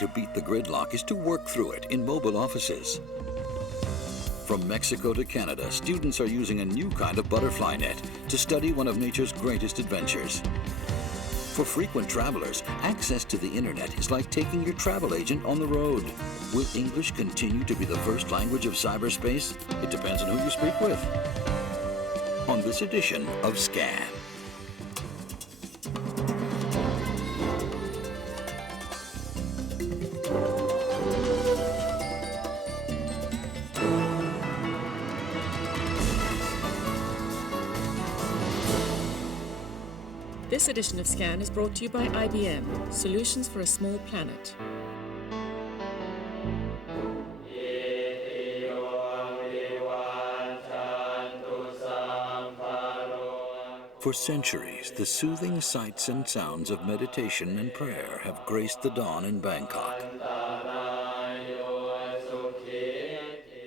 to beat the gridlock is to work through it in mobile offices. From Mexico to Canada, students are using a new kind of butterfly net to study one of nature's greatest adventures. For frequent travelers, access to the internet is like taking your travel agent on the road. Will English continue to be the first language of cyberspace? It depends on who you speak with. On this edition of Scan. This edition of Scan is brought to you by IBM, Solutions for a Small Planet. For centuries, the soothing sights and sounds of meditation and prayer have graced the dawn in Bangkok.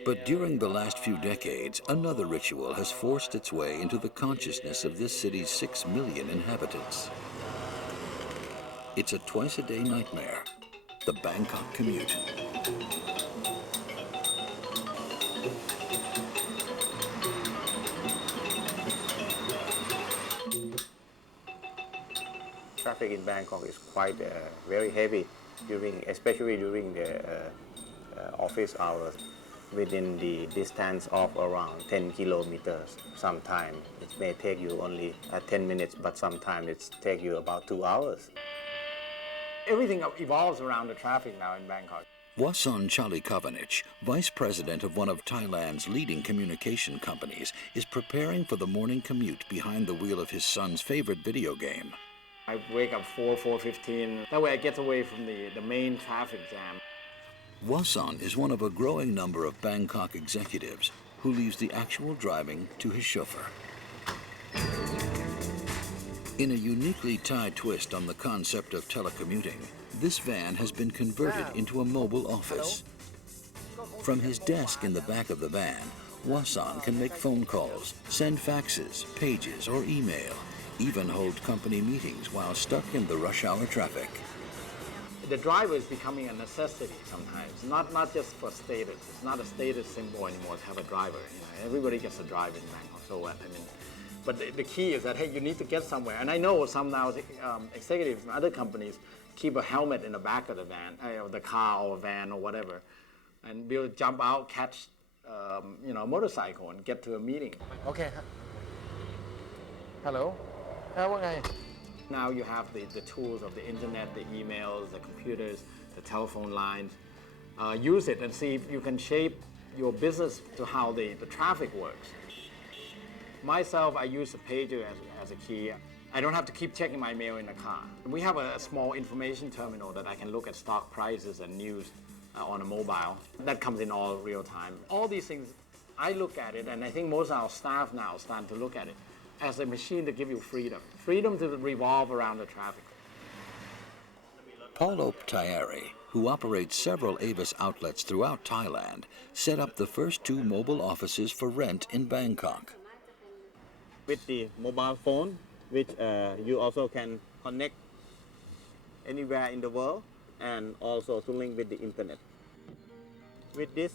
But during the last few decades, another ritual has forced its way into the consciousness of this city's 6 million inhabitants. It's a twice-a-day nightmare, the Bangkok commute. Traffic in Bangkok is quite very heavy, especially during the office hours. Within the distance of around 10 kilometers. Sometimes it may take you only 10 minutes, but sometimes it takes you about 2 hours. Everything evolves around the traffic now in Bangkok. Wason Chalikavanich, vice president of one of Thailand's leading communication companies, is preparing for the morning commute behind the wheel of his son's favorite video game. I wake up 4:15. That way I get away from the main traffic jam. Wason is one of a growing number of Bangkok executives who leaves the actual driving to his chauffeur. In a uniquely Thai twist on the concept of telecommuting, this van has been converted into a mobile office. From his desk in the back of the van, Wason can make phone calls, send faxes, pages, or email, even hold company meetings while stuck in the rush hour traffic. The driver is becoming a necessity sometimes, not just for status. It's not a status symbol anymore to have a driver. Everybody gets a driver in Bangkok, so what? But the key is that, hey, you need to get somewhere. And I know some now executives from other companies keep a helmet in the back of the van, the car or van or whatever, and be able to jump out, catch a motorcycle and get to a meeting. Okay. Hello. How are you? Now you have the tools of the internet, the emails, the computers, the telephone lines. Use it and see if you can shape your business to how the traffic works. Myself, I use a pager as a key. I don't have to keep checking my mail in the car. We have a small information terminal that I can look at stock prices and news on a mobile. That comes in all real time. All these things, I look at it, and I think most of our staff now are starting to look at it as a machine to give you freedom to revolve around the traffic. Paulo Ptaieri, who operates several Avis outlets throughout Thailand, set up the first 2 mobile offices for rent in Bangkok. With the mobile phone, which you also can connect anywhere in the world, and also to link with the internet. With this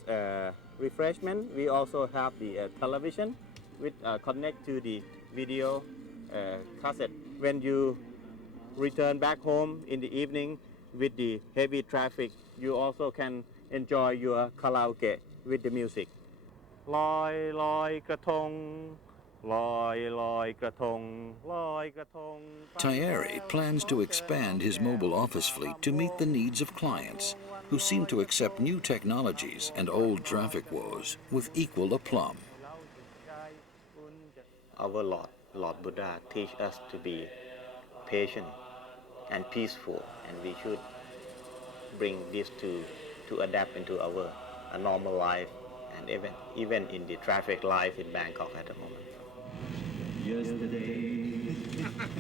refreshment, we also have the television, which connect to the video cassette. When you return back home in the evening with the heavy traffic, you also can enjoy your karaoke with the music. Loi loi krathong, loi loi krathong, loi krathong. Ptaieri plans to expand his mobile office fleet to meet the needs of clients who seem to accept new technologies and old traffic woes with equal aplomb. Our Lord Buddha teach us to be patient and peaceful, and we should bring this to adapt into our normal life, and even in the traffic life in Bangkok at the moment. Yesterday,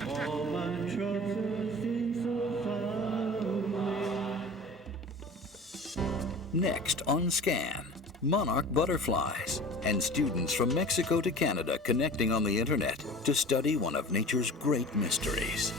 all my troubles seem so far away. Next on Scan, monarch butterflies and students from Mexico to Canada connecting on the internet to study one of nature's great mysteries.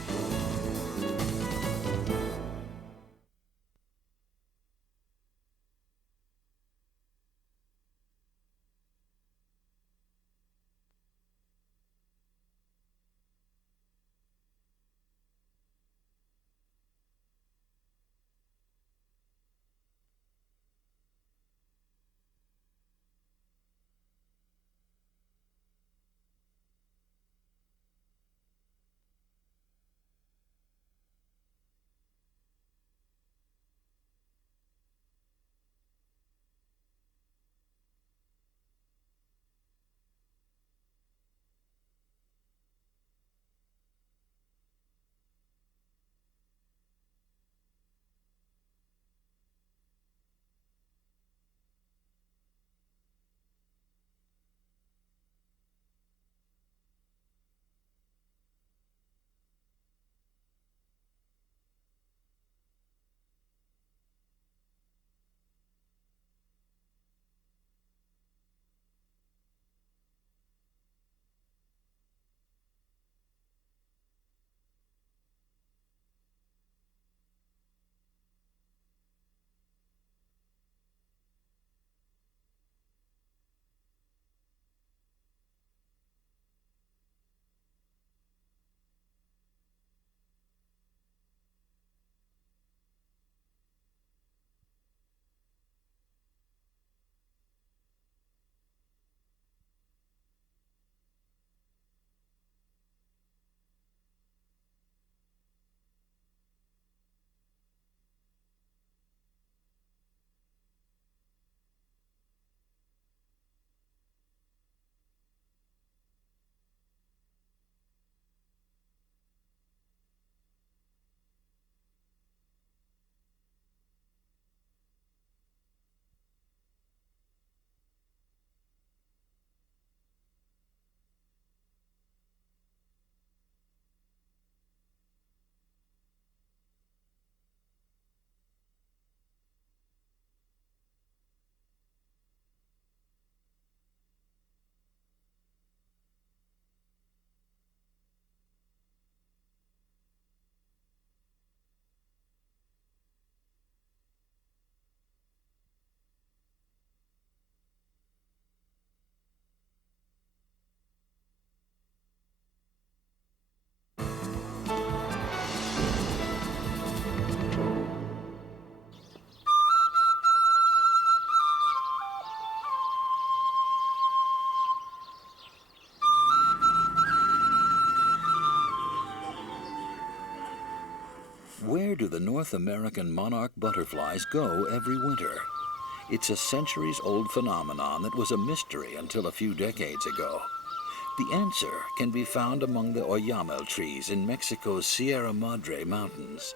do the North American monarch butterflies go every winter? It's a centuries-old phenomenon that was a mystery until a few decades ago. The answer can be found among the oyamel trees in Mexico's Sierra Madre Mountains.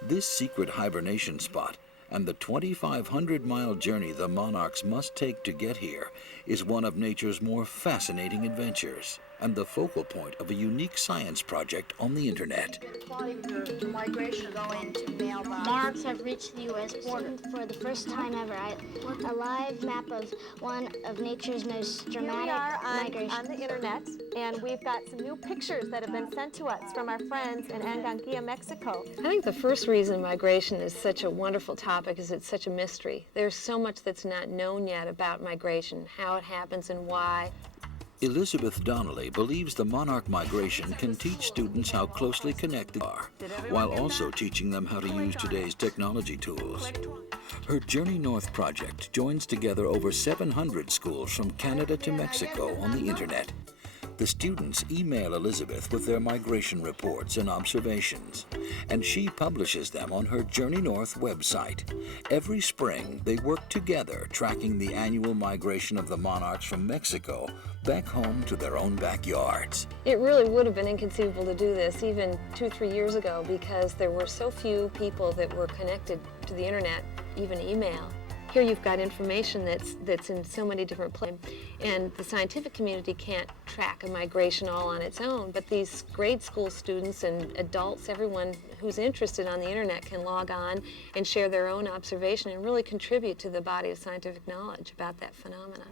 This secret hibernation spot and the 2,500-mile journey the monarchs must take to get here is one of nature's more fascinating adventures and the focal point of a unique science project on the internet. Monarchs have reached the U.S. border. For the first time ever, a live map of one of nature's most dramatic migrations. On the internet, and we've got some new pictures that have been sent to us from our friends in Anganguilla, Mexico. I think the first reason migration is such a wonderful topic is it's such a mystery. There's so much that's not known yet about migration, how it happens and why. Elizabeth Donnelly believes the monarch migration can teach students how closely connected they are, while also teaching them how to use today's technology tools. Her Journey North project joins together over 700 schools from Canada to Mexico on the internet. The students email Elizabeth with their migration reports and observations, and she publishes them on her Journey North website. Every spring, they work together tracking the annual migration of the monarchs from Mexico back home to their own backyards. It really would have been inconceivable to do this even 2-3 years ago because there were so few people that were connected to the internet, even email. Here you've got information that's in so many different places, and the scientific community can't track a migration all on its own, but these grade school students and adults, everyone who's interested on the internet can log on and share their own observation and really contribute to the body of scientific knowledge about that phenomenon.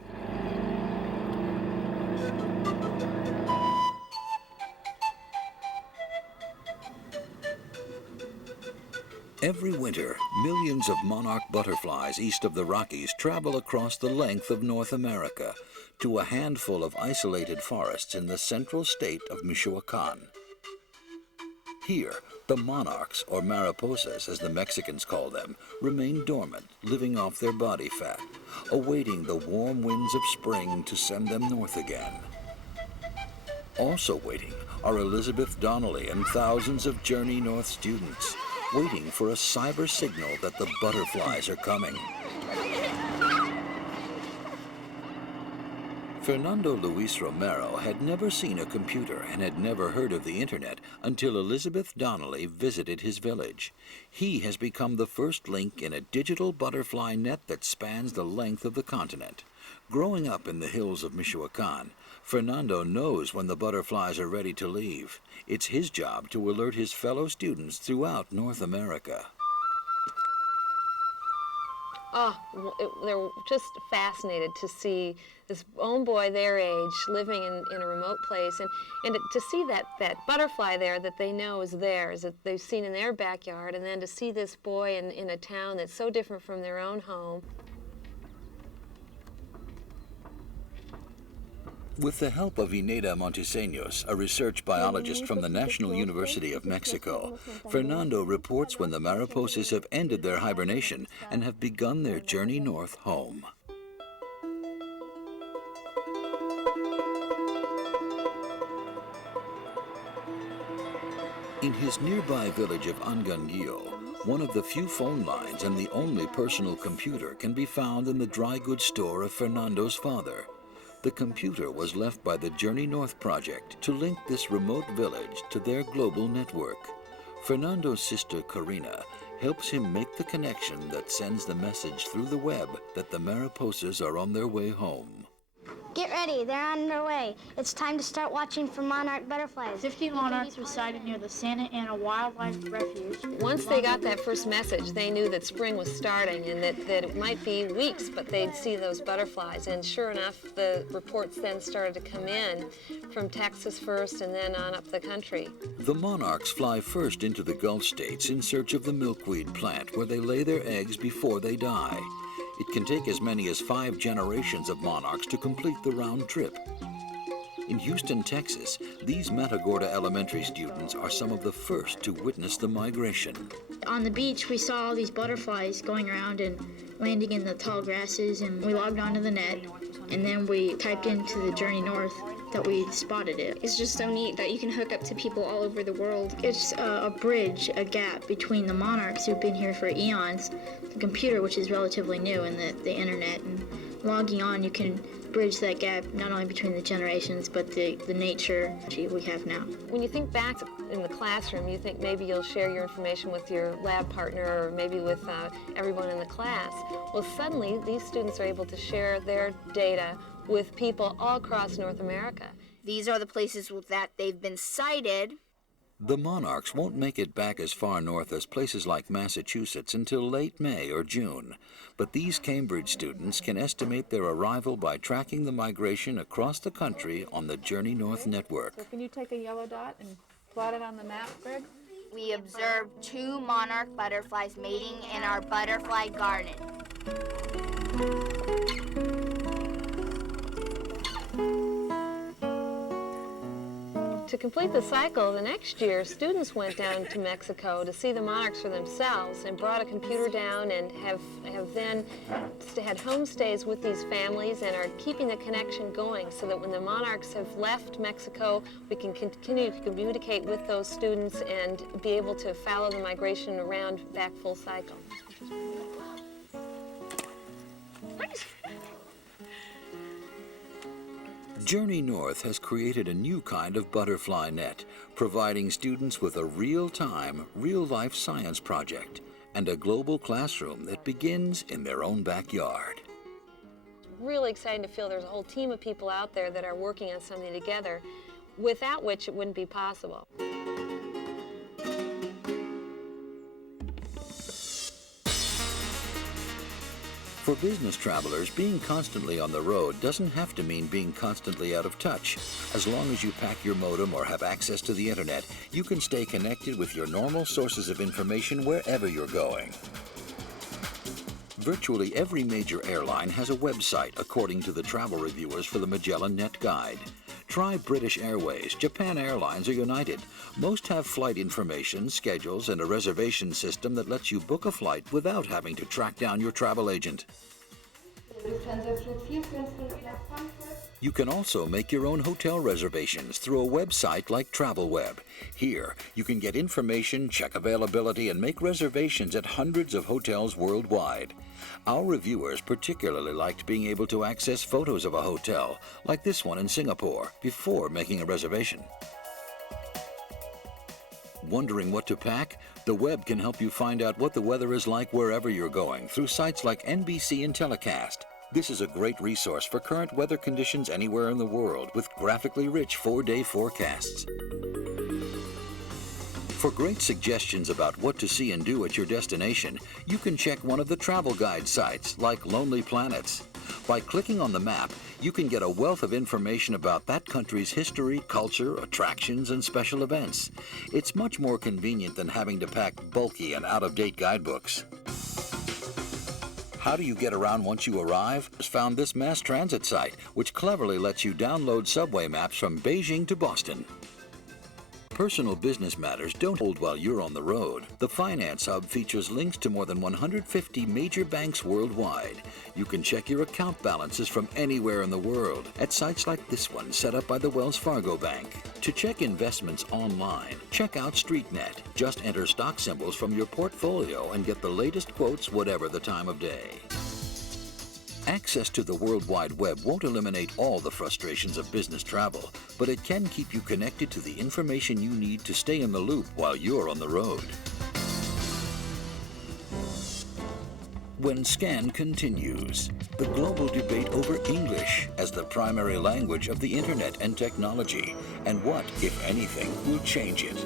Every winter, millions of monarch butterflies east of the Rockies travel across the length of North America to a handful of isolated forests in the central state of Michoacan. Here, the monarchs, or mariposas as the Mexicans call them, remain dormant, living off their body fat, awaiting the warm winds of spring to send them north again. Also waiting are Elizabeth Donnelly and thousands of Journey North students, waiting for a cyber signal that the butterflies are coming. Fernando Luis Romero had never seen a computer and had never heard of the internet until Elizabeth Donnelly visited his village. He has become the first link in a digital butterfly net that spans the length of the continent. Growing up in the hills of Michoacan, Fernando knows when the butterflies are ready to leave. It's his job to alert his fellow students throughout North America. They're just fascinated to see this own boy their age living in a remote place, and to see that butterfly there that they know is theirs, that they've seen in their backyard, and then to see this boy in a town that's so different from their own home. With the help of Ineda Montesinos, a research biologist from the National University of Mexico, Fernando reports when the mariposas have ended their hibernation and have begun their journey north home. In his nearby village of Anganguilla, one of the few phone lines and the only personal computer can be found in the dry goods store of Fernando's father. The computer was left by the Journey North project to link this remote village to their global network. Fernando's sister Karina helps him make the connection that sends the message through the web that the mariposas are on their way home. Get ready, they're on their way. It's time to start watching for monarch butterflies. 50 monarchs resided near the Santa Ana Wildlife Refuge. Once they got that first message, they knew that spring was starting and that it might be weeks, but they'd see those butterflies. And sure enough, the reports then started to come in from Texas first and then on up the country. The monarchs fly first into the Gulf states in search of the milkweed plant, where they lay their eggs before they die. It can take as many as 5 generations of monarchs to complete the round trip. In Houston, Texas, these Matagorda elementary students are some of the first to witness the migration. On the beach, we saw all these butterflies going around and landing in the tall grasses, and we logged onto the net, and then we typed into the Journey North that we spotted it. It's just so neat that you can hook up to people all over the world. It's a bridge, a gap between the monarchs who've been here for eons, the computer, which is relatively new, and the internet. And logging on, you can bridge that gap not only between the generations, but the nature we have now. When you think back in the classroom, you think maybe you'll share your information with your lab partner or maybe with everyone in the class. Well, suddenly these students are able to share their data with people all across North America. These are the places that they've been sighted. The monarchs won't make it back as far north as places like Massachusetts until late May or June. But these Cambridge students can estimate their arrival by tracking the migration across the country on the Journey North network. So can you take a yellow dot and plot it on the map, Greg? We observed 2 monarch butterflies mating in our butterfly garden. To complete the cycle, the next year, students went down to Mexico to see the monarchs for themselves and brought a computer down and have then had homestays with these families and are keeping the connection going so that when the monarchs have left Mexico, we can continue to communicate with those students and be able to follow the migration around back full cycle. Journey North has created a new kind of butterfly net, providing students with a real-time, real-life science project and a global classroom that begins in their own backyard. Really exciting to feel there's a whole team of people out there that are working on something together, without which it wouldn't be possible. For business travelers, being constantly on the road doesn't have to mean being constantly out of touch. As long as you pack your modem or have access to the internet, you can stay connected with your normal sources of information wherever you're going. Virtually every major airline has a website, according to the travel reviewers for the Magellan Net Guide. Try British Airways, Japan Airlines, or United. Most have flight information, schedules, and a reservation system that lets you book a flight without having to track down your travel agent. You can also make your own hotel reservations through a website like TravelWeb. Here, you can get information, check availability, and make reservations at hundreds of hotels worldwide. Our reviewers particularly liked being able to access photos of a hotel, like this one in Singapore, before making a reservation. Wondering what to pack? The web can help you find out what the weather is like wherever you're going through sites like NBC and Telecast. This is a great resource for current weather conditions anywhere in the world with graphically rich 4-day forecasts. For great suggestions about what to see and do at your destination, you can check one of the travel guide sites like Lonely Planets. By clicking on the map, you can get a wealth of information about that country's history, culture, attractions, and special events. It's much more convenient than having to pack bulky and out-of-date guidebooks. How do you get around once you arrive? Found this mass transit site, which cleverly lets you download subway maps from Beijing to Boston. Personal business matters don't hold while you're on the road. The Finance Hub features links to more than 150 major banks worldwide. You can check your account balances from anywhere in the world at sites like this one set up by the Wells Fargo Bank. To check investments online, check out StreetNet. Just enter stock symbols from your portfolio and get the latest quotes whatever the time of day. Access to the World Wide Web won't eliminate all the frustrations of business travel, but it can keep you connected to the information you need to stay in the loop while you're on the road. When SCAN continues, the global debate over English as the primary language of the internet and technology, and what, if anything, will change it.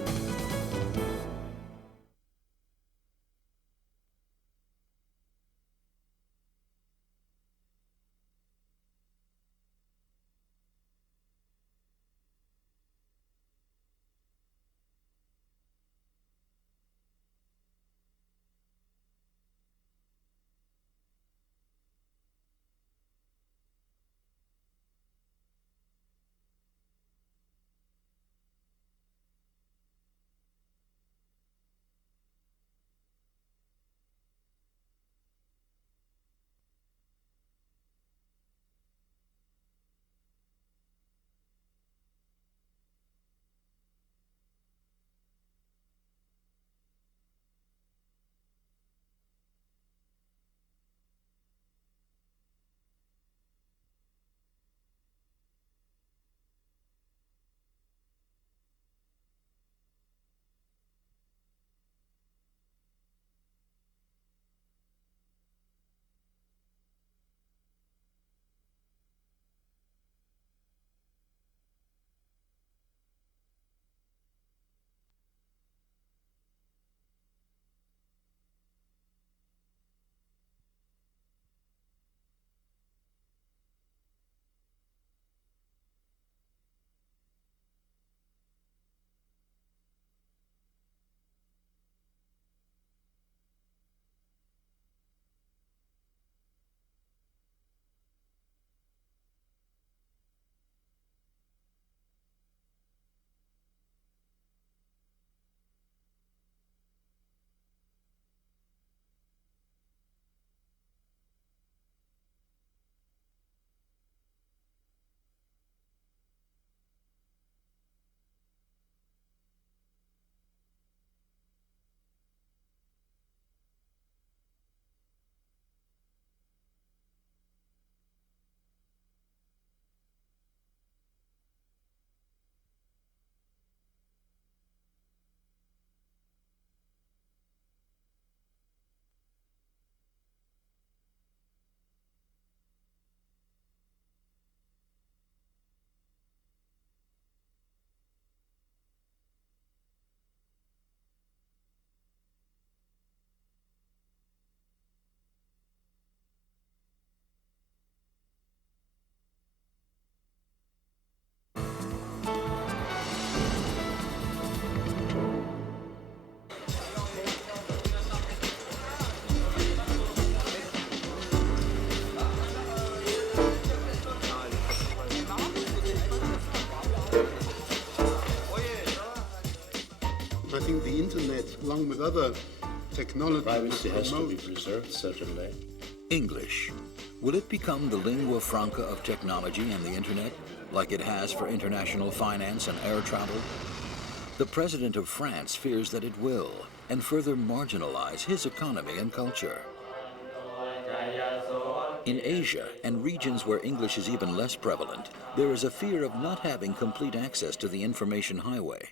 internet, along with other technology, privacy has to be preserved, certainly. English. Will it become the lingua franca of technology and the internet, like it has for international finance and air travel? The president of France fears that it will, and further marginalize his economy and culture. In Asia and regions where English is even less prevalent, there is a fear of not having complete access to the information highway.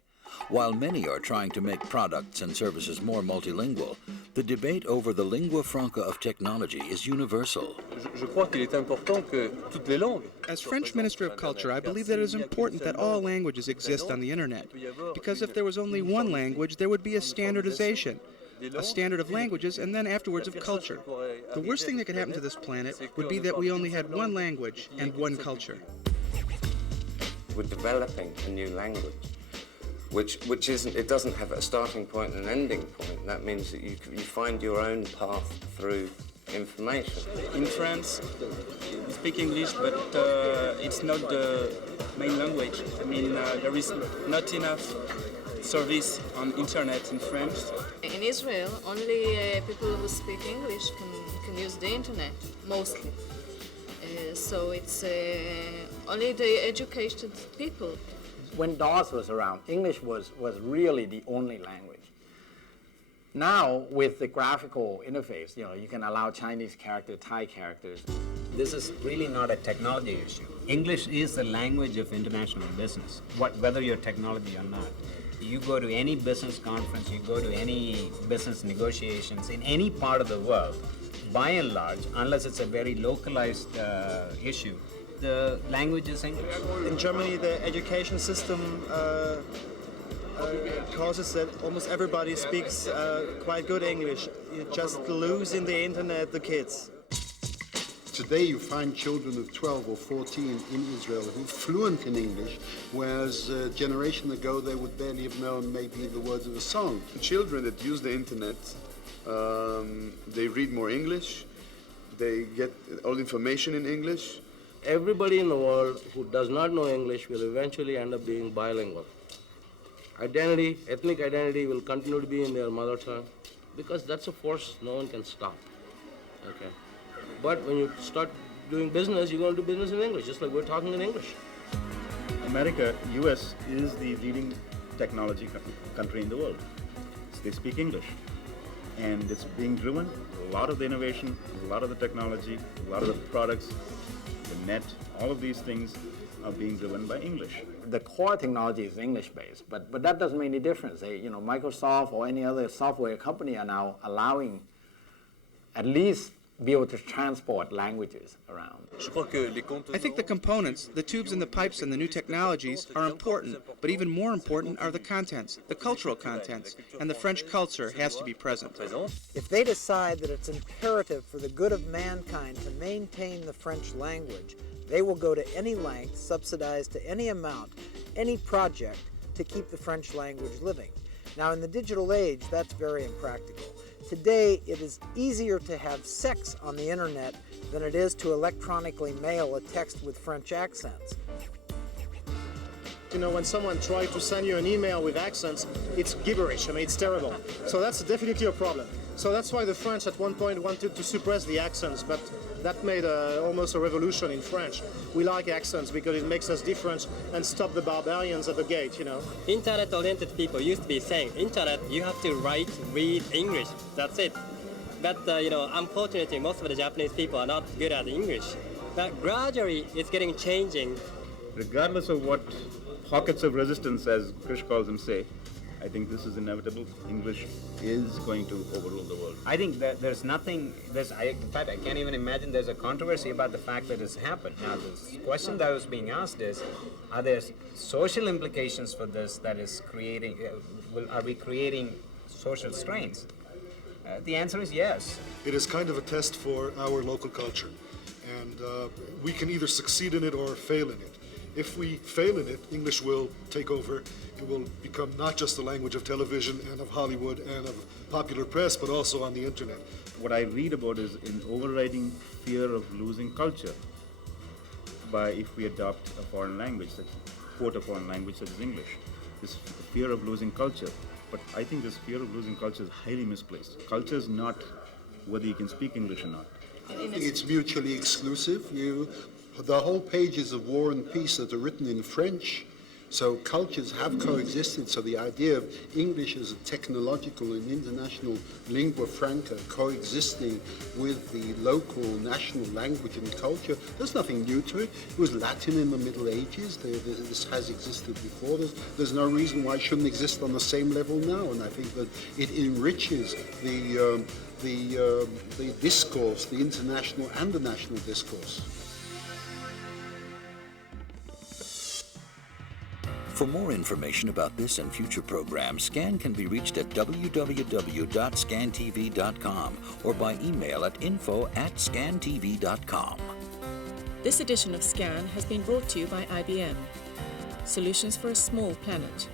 While many are trying to make products and services more multilingual, the debate over the lingua franca of technology is universal. As French Minister of Culture, I believe that it is important that all languages exist on the internet, because if there was only one language, there would be a standardization. A standard of languages, and then afterwards of culture. The worst thing that could happen to this planet would be that we only had one language and one culture. We're developing a new language, which isn't, it doesn't have a starting point and an ending point. That means that you find your own path through information. In France, we speak English, but it's not the main language. I mean, there is not enough service on internet in French. In Israel, only people who speak English can use the internet, mostly. So it's only the educated people. When DOS was around, English was really the only language. Now, with the graphical interface, you can allow Chinese characters, Thai characters. This is really not a technology issue. English is the language of international business, whether you're technology or not. You go to any business conference, you go to any business negotiations in any part of the world, by and large, unless it's a very localized issue, the language is English. In Germany, the education system causes that almost everybody speaks quite good English. You just lose in the internet the kids. Today you find children of 12 or 14 in Israel who are fluent in English, whereas a generation ago they would barely have known maybe the words of a song. Children that use the internet, they read more English, they get all information in English. Everybody in the world who does not know English will eventually end up being bilingual. Identity, ethnic identity will continue to be in their mother tongue because that's a force no one can stop. Okay. But when you start doing business, you're going to do business in English, just like we're talking in English. America, US, is the leading technology country in the world. So they speak English. And it's being driven, a lot of the innovation, a lot of the technology, a lot of the products, the net, all of these things are being driven by English. The core technology is English-based, but that doesn't make any difference. Microsoft or any other software company are now allowing at least be able to transport languages around. I think the components, the tubes and the pipes and the new technologies are important, but even more important are the contents, the cultural contents, and the French culture has to be present. If they decide that it's imperative for the good of mankind to maintain the French language, they will go to any length, subsidized to any amount, any project to keep the French language living. Now, in the digital age, that's very impractical. Today, it is easier to have sex on the internet than it is to electronically mail a text with French accents. When someone tries to send you an email with accents, it's gibberish. I mean, it's terrible. So that's definitely a problem. So that's why the French at one point wanted to suppress the accents, but that made almost a revolution in French. We like accents because it makes us different and stop the barbarians at the gate, Internet-oriented people used to be saying, internet, you have to write, read English, that's it. But, unfortunately, most of the Japanese people are not good at English. But gradually, it's getting changing. Regardless of what pockets of resistance, as Krish calls them, say, I think this is inevitable. English is going to overrule the world. I think that there's nothing, in fact, I can't even imagine there's a controversy about the fact that it's happened. Now, the question that was being asked is, are there social implications for this that is creating, are we creating social strains? The answer is yes. It is kind of a test for our local culture, and we can either succeed in it or fail in it. If we fail in it, English will take over. It will become not just the language of television and of Hollywood and of popular press, but also on the internet. What I read about is an overriding fear of losing culture if we adopt a foreign language, quote a foreign language such as English. This fear of losing culture. But I think this fear of losing culture is highly misplaced. Culture is not whether you can speak English or not. I think it's mutually exclusive. The whole pages of War and Peace that are written in French, so cultures have coexisted. So the idea of English as a technological and international lingua franca coexisting with the local national language and culture, there's nothing new to it. It was Latin in the Middle Ages. This has existed before. There's no reason why it shouldn't exist on the same level now. And I think that it enriches the discourse, the international and the national discourse. For more information about this and future programs, SCAN can be reached at www.scantv.com or by email at info@scantv.com. This edition of SCAN has been brought to you by IBM. Solutions for a small planet.